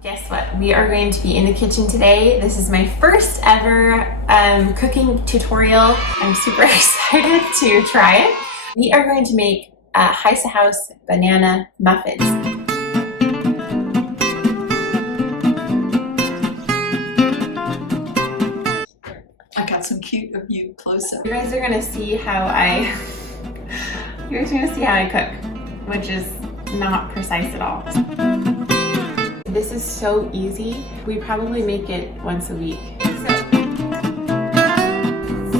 Guess what? We are going to be in the kitchen today. This is my first ever cooking tutorial. I'm super excited to try it. We are going to make Hysa House banana muffins. I got some cute of you close up. You guys are gonna see how I cook, which is not precise at all. This is so easy. We probably make it once a week. So,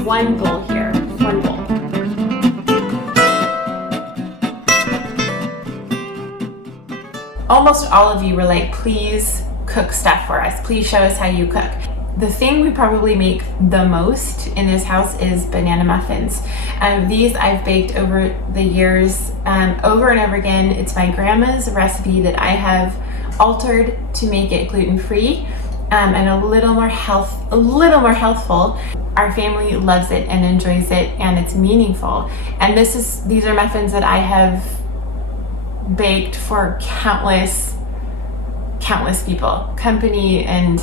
one bowl here, one bowl. Almost all of you were like, please cook stuff for us. Please show us how you cook. The thing we probably make the most in this house is banana muffins. These I've baked over the years, over and over again. It's my grandma's recipe that I have altered to make it gluten-free and a little more healthful. Our family loves it and enjoys it, and it's meaningful. And these are muffins that I have baked for countless people, company and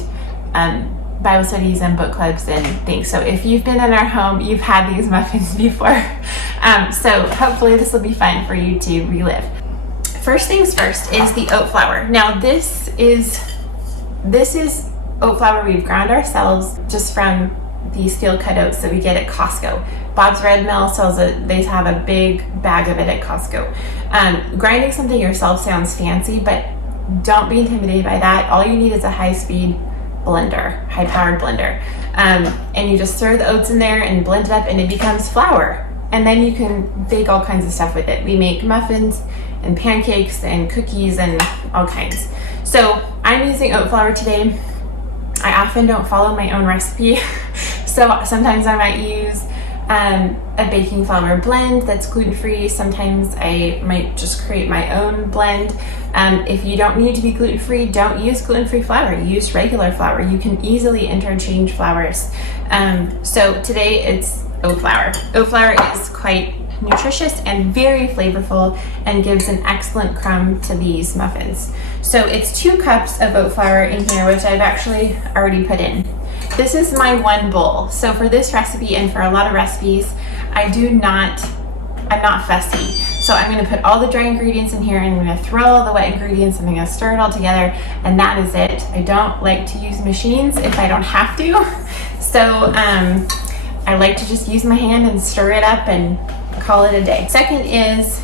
Bible studies and book clubs and things. So if you've been in our home, you've had these muffins before. So hopefully this will be fun for you to relive. First things first is the oat flour. Now this is oat flour we've ground ourselves just from the steel cut oats that we get at Costco. Bob's Red Mill sells it. They have a big bag of it at Costco. Grinding something yourself sounds fancy, but don't be intimidated by that. All you need is a high-powered blender. And you just throw the oats in there and blend it up and it becomes flour. And then you can bake all kinds of stuff with it. We make muffins and pancakes and cookies and all kinds. So I'm using oat flour today. I often don't follow my own recipe. So sometimes I might use a baking flour blend that's gluten-free. Sometimes I might just create my own blend. If you don't need to be gluten-free, don't use gluten-free flour. Use regular flour. You can easily interchange flours. So today it's oat flour. Oat flour is quite nutritious and very flavorful and gives an excellent crumb to these muffins. So it's 2 cups of oat flour in here, which I've actually already put in. This is my one bowl. So for this recipe and for a lot of recipes, I'm not fussy. So I'm going to put all the dry ingredients in here and I'm going to throw all the wet ingredients and I'm going to stir it all together, and that is it. I don't like to use machines if I don't have to. So I like to just use my hand and stir it up and call it a day. Second is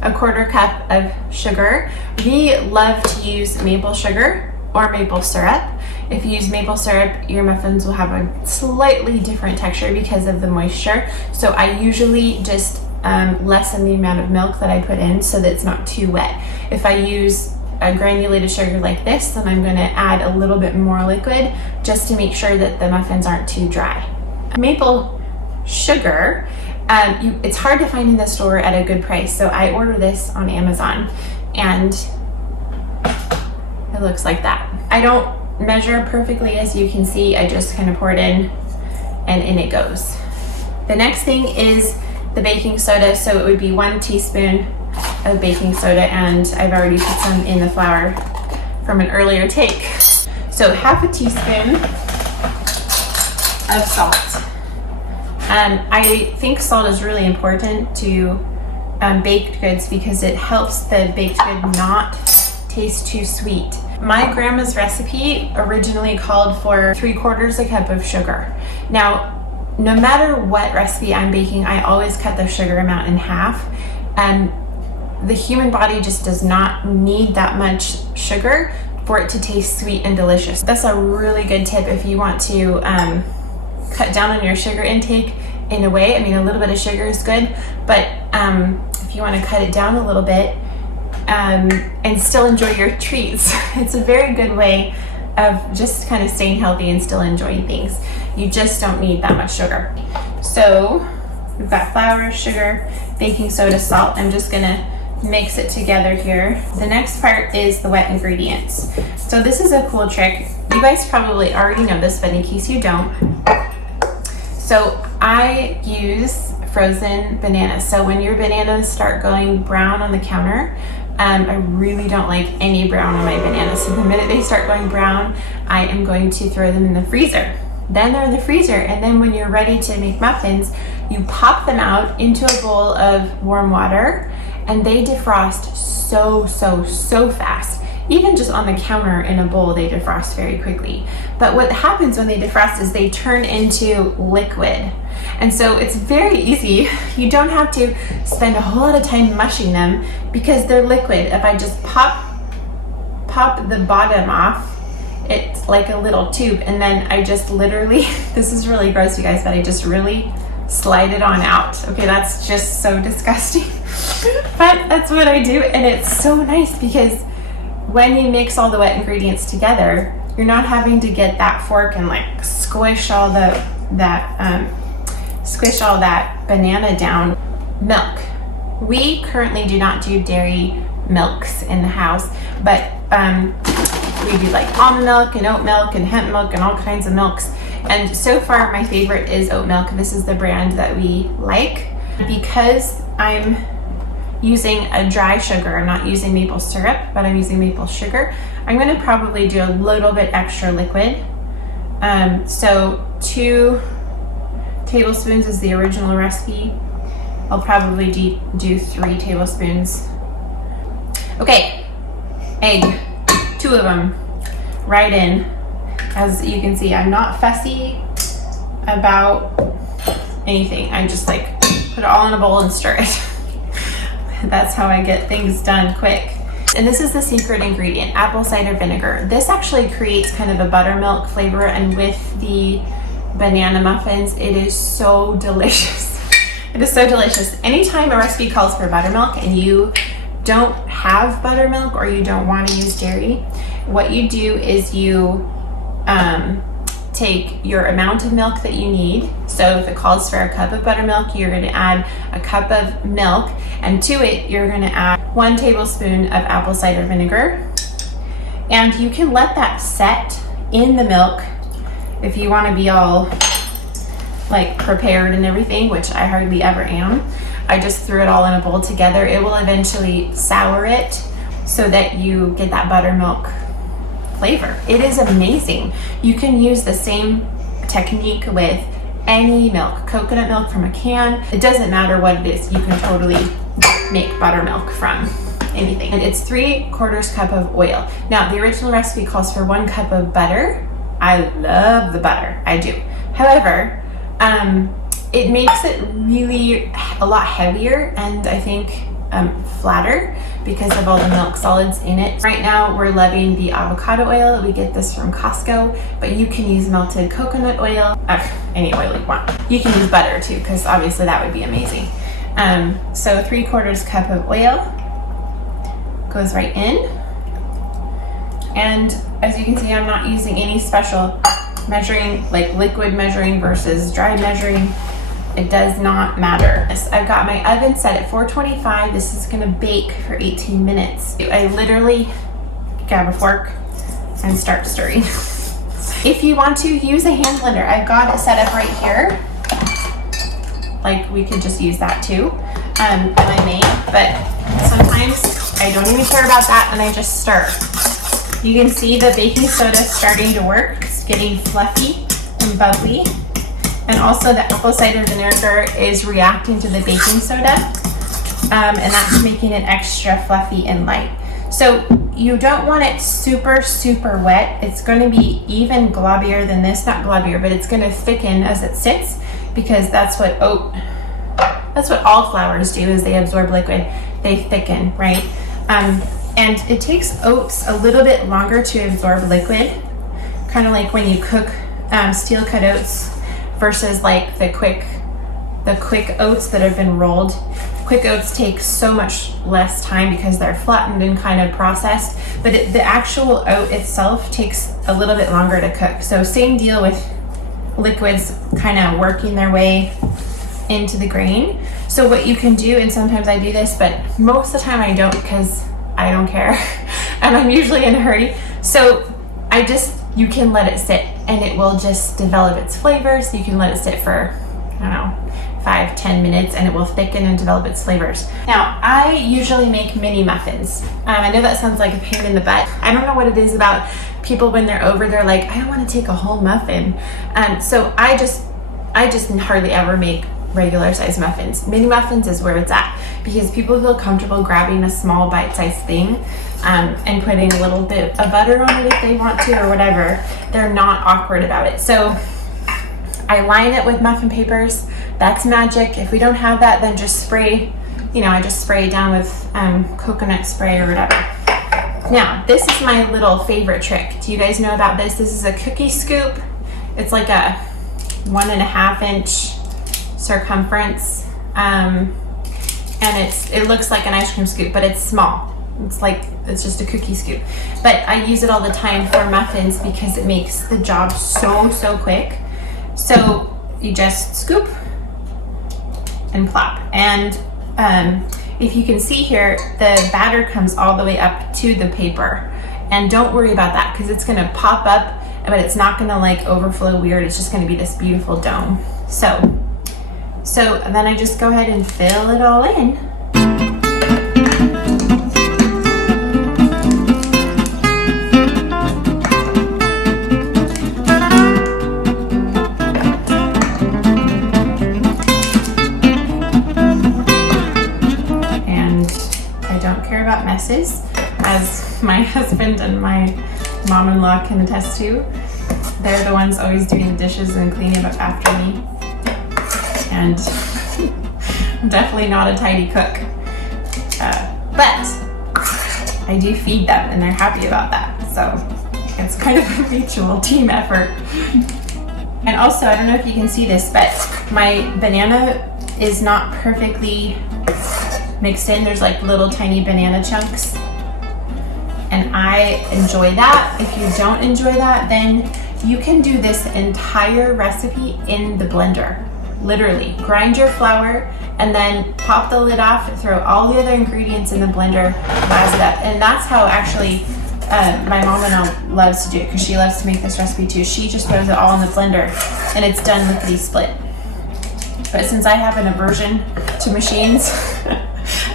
a 1/4 cup of sugar. We love to use maple sugar or maple syrup. If you use maple syrup, your muffins will have a slightly different texture because of the moisture. So I usually just lessen the amount of milk that I put in so that it's not too wet. If I use a granulated sugar like this, then I'm going to add a little bit more liquid just to make sure that the muffins aren't too dry. Maple sugar, it's hard to find in the store at a good price, so I order this on Amazon and it looks like that. I don't measure perfectly, as you can see. I just kind of pour it in and in it goes. The next thing is the baking soda. So it would be 1 teaspoon of baking soda, and I've already put some in the flour from an earlier take. So 1/2 teaspoon of salt. I think salt is really important to baked goods because it helps the baked good not taste too sweet. My grandma's recipe originally called for 3/4 cup of sugar. Now, no matter what recipe I'm baking, I always cut the sugar amount in half. The human body just does not need that much sugar for it to taste sweet and delicious. That's a really good tip if you want to cut down on your sugar intake in a way. I mean, a little bit of sugar is good, but if you want to cut it down a little bit and still enjoy your treats, it's a very good way of just kind of staying healthy and still enjoying things. You just don't need that much sugar. So we've got flour, sugar, baking soda, salt. I'm just gonna mix it together here. The next part is the wet ingredients. So this is a cool trick. You guys probably already know this, but in case you don't, so I use frozen bananas. So when your bananas start going brown on the counter, I really don't like any brown on my bananas. So the minute they start going brown, I am going to throw them in the freezer. Then they're in the freezer, and then when you're ready to make muffins, you pop them out into a bowl of warm water, and they defrost so fast. Even just on the counter in a bowl, they defrost very quickly. But what happens when they defrost is they turn into liquid. And so it's very easy. You don't have to spend a whole lot of time mushing them because they're liquid. If I just pop the bottom off, it's like a little tube, and then I just literally, this is really gross, you guys, but I just really slide it on out. Okay, that's just so disgusting. But that's what I do, and it's so nice because when you mix all the wet ingredients together, you're not having to get that fork and like squish all that banana down. Milk. We currently do not do dairy milks in the house, but we do like almond milk and oat milk and hemp milk and all kinds of milks. And so far my favorite is oat milk. This is the brand that we like. Because I'm using a dry sugar, I'm not using maple syrup, but I'm using maple sugar, I'm going to probably do a little bit extra liquid. So 2 tablespoons is the original recipe. I'll probably do 3 tablespoons. Okay, egg, 2 of them, right in. As you can see, I'm not fussy about anything. I just like put it all in a bowl and stir it. That's how I get things done quick. And this is the secret ingredient, apple cider vinegar. This actually creates kind of a buttermilk flavor, and with the banana muffins, it is so delicious. It is so delicious. Anytime a recipe calls for buttermilk and you don't have buttermilk or you don't want to use dairy, what you do is you take your amount of milk that you need. So if it calls for a cup of buttermilk, you're going to add a cup of milk, and to it you're going to add 1 tablespoon of apple cider vinegar. And you can let that set in the milk if you want to be all like prepared and everything, which I hardly ever am. I just threw it all in a bowl together. It will eventually sour it so that you get that buttermilk flavor. It is amazing. You can use the same technique with any milk, coconut milk from a can. It doesn't matter what it is. You can totally make buttermilk from anything. And it's 3/4 cup of oil. Now, the original recipe calls for 1 cup of butter. I love the butter. I do. However, it makes it really a lot heavier and I think flatter because of all the milk solids in it. Right now we're loving the avocado oil. We get this from Costco, but you can use melted coconut oil, any oil you want. You can use butter too, because obviously that would be amazing. So 3/4 cup of oil goes right in. And as you can see, I'm not using any special measuring, like liquid measuring versus dry measuring. It does not matter. I've got my oven set at 425. This is gonna bake for 18 minutes. I literally grab a fork and start stirring. If you want to use a hand blender, I've got it set up right here. Like we could just use that too, and I may, but sometimes I don't even care about that and I just stir. You can see the baking soda starting to work. It's getting fluffy and bubbly. And also the apple cider vinegar is reacting to the baking soda, and that's making it extra fluffy and light. So you don't want it super, super wet. It's going to be even globbier than this, not globbier, but it's going to thicken as it sits, because that's what all flours do, is they absorb liquid, they thicken, right? And it takes oats a little bit longer to absorb liquid, kind of like when you cook steel cut oats versus like the quick oats that have been rolled. Quick oats take so much less time because they're flattened and kind of processed, but the actual oat itself takes a little bit longer to cook. So same deal with liquids kind of working their way into the grain. So what you can do, and sometimes I do this, but most of the time I don't because I don't care and I'm usually in a hurry. So you can let it sit and it will just develop its flavors. You can let it sit for, I don't know, 5-10 minutes, and it will thicken and develop its flavors. Now, I usually make mini muffins. I know that sounds like a pain in the butt. I don't know what it is about people when they're over, they're like, I don't want to take a whole muffin. So I just hardly ever make regular size muffins. Mini muffins is where it's at, because people feel comfortable grabbing a small bite-sized thing and putting a little bit of butter on it if they want to, or whatever. They're not awkward about it. So I line it with muffin papers. That's magic. If we don't have that, then just spray, I just spray it down with coconut spray or whatever. Now, this is my little favorite trick. Do you guys know about this? This is a cookie scoop. It's like a 1.5 inch circumference, and it looks like an ice cream scoop, but it's small. It's just a cookie scoop. But I use it all the time for muffins because it makes the job so quick. So you just scoop and plop. And if you can see here, the batter comes all the way up to the paper. And don't worry about that, because it's gonna pop up, but it's not gonna like overflow weird. It's just gonna be this beautiful dome. So then I just go ahead and fill it all in. Messes, as my husband and my mom-in-law can attest to. They're the ones always doing the dishes and cleaning up after me. And I'm definitely not a tidy cook. But I do feed them and they're happy about that. So it's kind of a mutual team effort. And also, I don't know if you can see this, but my banana is not perfectly mixed in. There's like little tiny banana chunks, and I enjoy that. If you don't enjoy that, then you can do this entire recipe in the blender. Literally, grind your flour and then pop the lid off, throw all the other ingredients in the blender, blast it up. And that's how actually my mom-in-law loves to do it, because she loves to make this recipe too. She just throws it all in the blender and it's done lickety split. But since I have an aversion to machines,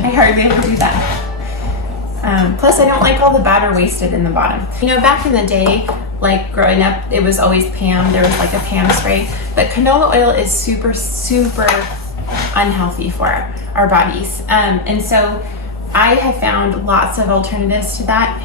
I hardly ever do that. Plus, I don't like all the batter wasted in the bottom. Back in the day, like growing up, it was always Pam. There was like a Pam spray. But canola oil is super unhealthy for our bodies. And so I have found lots of alternatives to that.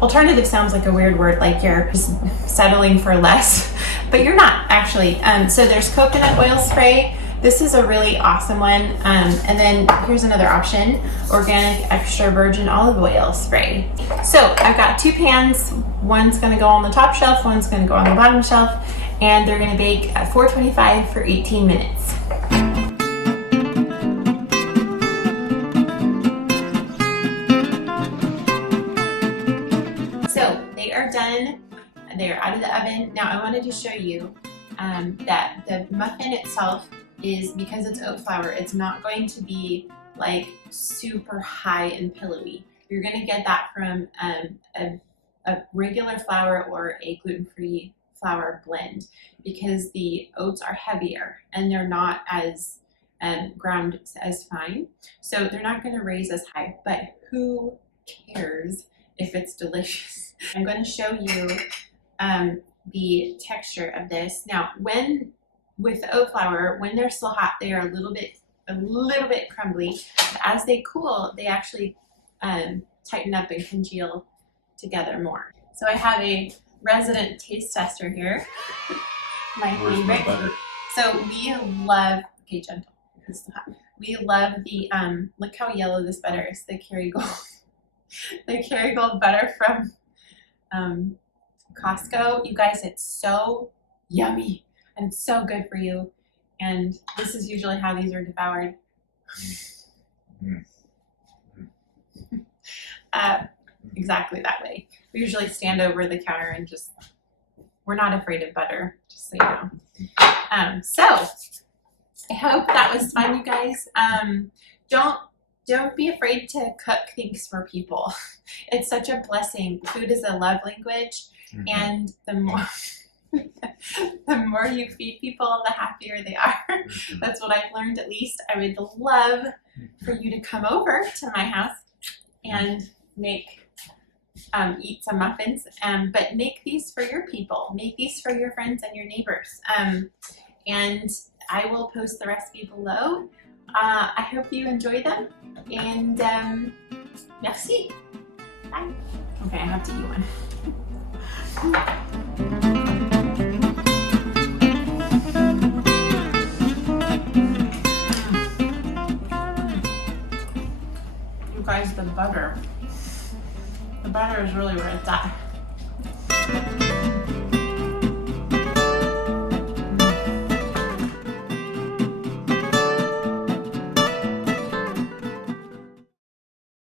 Alternative sounds like a weird word, like you're just settling for less, but you're not actually. So there's coconut oil spray. This is a really awesome one. And then here's another option, organic extra virgin olive oil spray. So I've got 2 pans. One's gonna go on the top shelf, one's gonna go on the bottom shelf, and they're gonna bake at 425 for 18 minutes. So they are done. They're out of the oven. Now I wanted to show you that the muffin itself is, because it's oat flour, it's not going to be like super high and pillowy. You're going to get that from a regular flour or a gluten-free flour blend, because the oats are heavier and they're not as ground as fine. So they're not going to raise as high, but who cares if it's delicious? I'm going to show you the texture of this. Now, with oat flour, when they're still hot, they are a little bit crumbly. But as they cool, they actually tighten up and congeal together more. So I have a resident taste tester here. My favorite. So we love, okay, gentle, it's hot. We love the, look how yellow this butter is, the Kerrygold, the Kerrygold butter from Costco. You guys, it's so yummy. And it's so good for you. And this is usually how these are devoured. Exactly that way. We usually stand over the counter and just, we're not afraid of butter, just so you know. So I hope that was fun, you guys. Don't be afraid to cook things for people. It's such a blessing. Food is a love language. And the more The more you feed people, the happier they are. That's what I've learned, at least. I would love for you to come over to my house and eat some muffins, but make these for your people. Make these for your friends and your neighbors. And I will post the recipe below. I hope you enjoy them, and merci. Bye. Okay, I have to eat one. You guys, the butter is really where it's at.